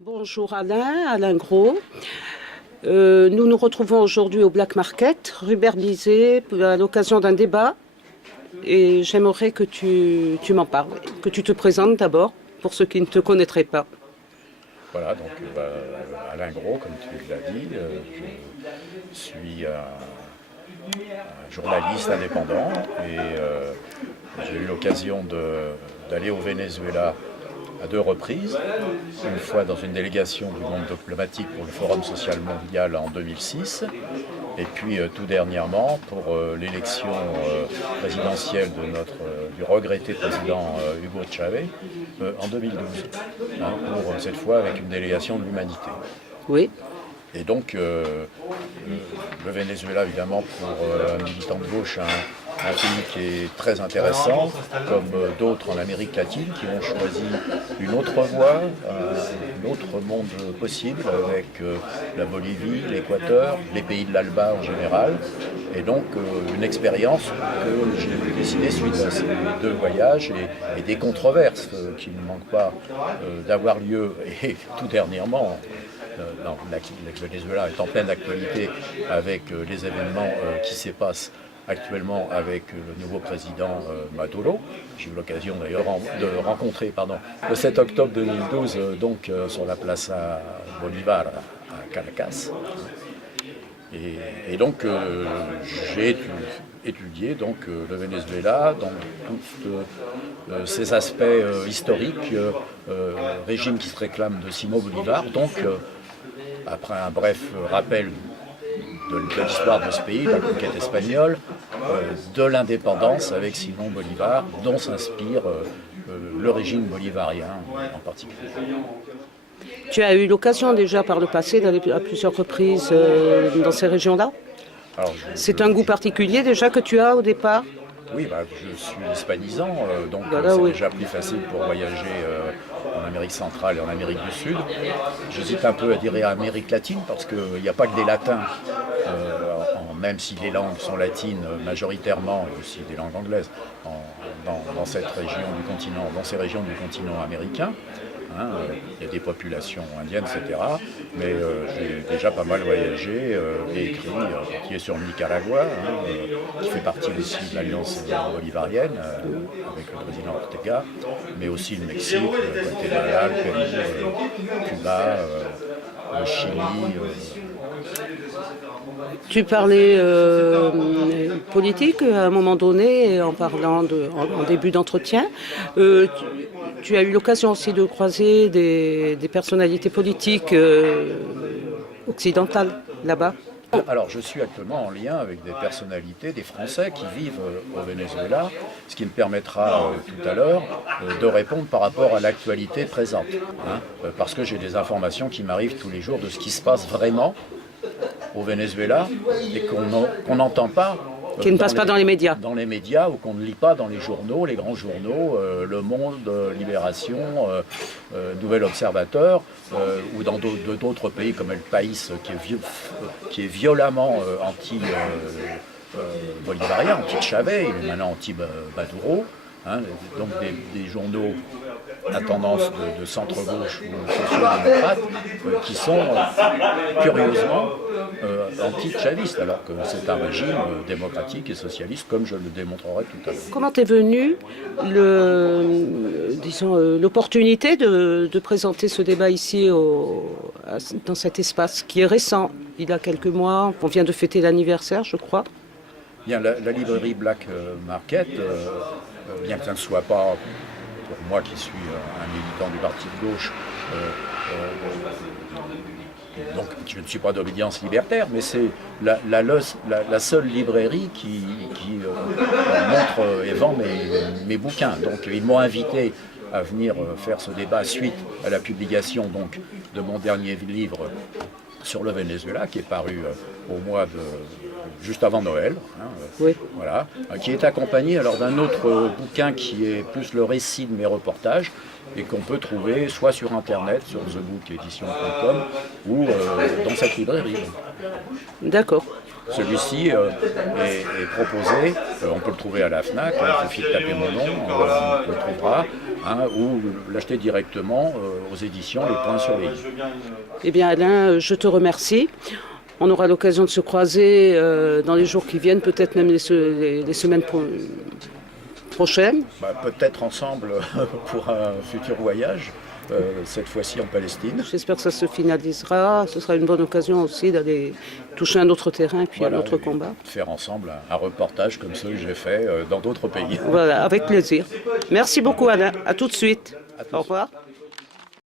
Bonjour Alain Gros. Nous nous retrouvons aujourd'hui au Black Market, rue Berbizier, à l'occasion d'un débat. Et j'aimerais que tu m'en parles, que tu te présentes d'abord, pour ceux qui ne te connaîtraient pas. Voilà, donc Alain Gros, comme tu l'as dit, je suis un journaliste indépendant et j'ai eu l'occasion d'aller au Venezuela à deux reprises, une fois dans une délégation du monde diplomatique pour le Forum social mondial en 2006, et puis tout dernièrement pour l'élection présidentielle du regretté président Hugo Chavez en 2012, pour cette fois avec une délégation de l'humanité. Oui, Et donc, le Venezuela, évidemment, pour un militant de gauche, un pays qui est très intéressant, comme d'autres en Amérique latine, qui ont choisi une autre voie, un autre monde possible, avec la Bolivie, l'Équateur, les pays de l'Alba en général, et donc une expérience que j'ai décidé suite à ces deux voyages et des controverses qui ne manquent pas d'avoir lieu, et tout dernièrement, le Venezuela est en pleine actualité avec les événements qui se passent actuellement avec le nouveau président Maduro. J'ai eu l'occasion d'ailleurs de rencontrer le 7 octobre 2012 sur la Plaza Bolivar à Caracas. Et donc j'ai étudié le Venezuela dans tous ses aspects historiques, régime qui se réclame de Simón Bolívar. Après un bref rappel de l'histoire de ce pays, de la conquête espagnole, de l'indépendance avec Simón Bolívar, dont s'inspire le régime bolivarien en particulier. tu as eu l'occasion déjà par le passé d'aller à plusieurs reprises dans ces régions-là. C'est un goût particulier déjà que tu as au départ. Oui, je suis hispanisant, donc Voilà, c'est oui. déjà plus facile pour voyager en Amérique centrale et en Amérique du Sud. J'hésite un peu à dire Amérique latine parce qu'il n'y a pas que des latins, même si les langues sont latines majoritairement, et aussi des langues anglaises, dans cette région du continent, dans ces régions du continent américain. Il y a des populations indiennes, etc. Mais j'ai déjà pas mal voyagé et écrit, qui est sur le Nicaragua, qui fait partie aussi de l'Alliance bolivarienne avec le président Ortega, mais aussi le Mexique, le Guatemala, le Pérou, Cuba, le Chili. Tu parlais politique à un moment donné, en parlant en début d'entretien. Tu as eu l'occasion aussi de croiser des personnalités politiques occidentales là-bas. Alors, je suis actuellement en lien avec des personnalités, des Français qui vivent au Venezuela, ce qui me permettra tout à l'heure de répondre par rapport à l'actualité présente. Parce que j'ai des informations qui m'arrivent tous les jours de ce qui se passe vraiment au Venezuela et qu'on n'entend pas. Qui ne passe pas dans les médias. Dans les médias ou qu'on ne lit pas dans les journaux, les grands journaux, Le Monde, Libération, Nouvel Observateur, ou dans d'autres pays comme El País qui est violemment anti-bolivarien, anti-Chavez, il est maintenant anti-Maduro. Donc des journaux à tendance de centre-gauche ou sociaux-démocrates qui sont curieusement anti-chavistes, alors que c'est un régime démocratique et socialiste, comme je le démontrerai tout à l'heure. Comment est venue l'opportunité de présenter ce débat ici dans cet espace qui est récent, il y a quelques mois, on vient de fêter l'anniversaire, je crois. Bien, la librairie Black Market, bien que ça ne soit pas, pour moi qui suis un militant du parti de gauche, donc je ne suis pas d'obédience libertaire, mais c'est la seule librairie qui montre et vend mes bouquins. Donc ils m'ont invité à venir faire ce débat suite à la publication de mon dernier livre sur le Venezuela, qui est paru juste avant Noël, Oui. voilà, qui est accompagné alors d'un autre bouquin qui est plus le récit de mes reportages et qu'on peut trouver soit sur internet, sur thebookedition.com ou dans cette librairie. D'accord. Celui-ci est proposé, on peut le trouver à la FNAC, il suffit de taper mon nom, on le trouvera, hein, ou l'acheter directement aux éditions Les Points sur les i. Eh bien Alain, je te remercie. On aura l'occasion de se croiser dans les jours qui viennent, peut-être même les semaines prochaines. Peut-être ensemble pour un futur voyage, cette fois-ci en Palestine. J'espère que ça se finalisera. Ce sera une bonne occasion aussi d'aller toucher un autre terrain et puis un autre combat. Faire ensemble un reportage comme ceux que j'ai fait dans d'autres pays. Voilà, avec plaisir. Merci beaucoup Alain. À tout de suite. Au revoir.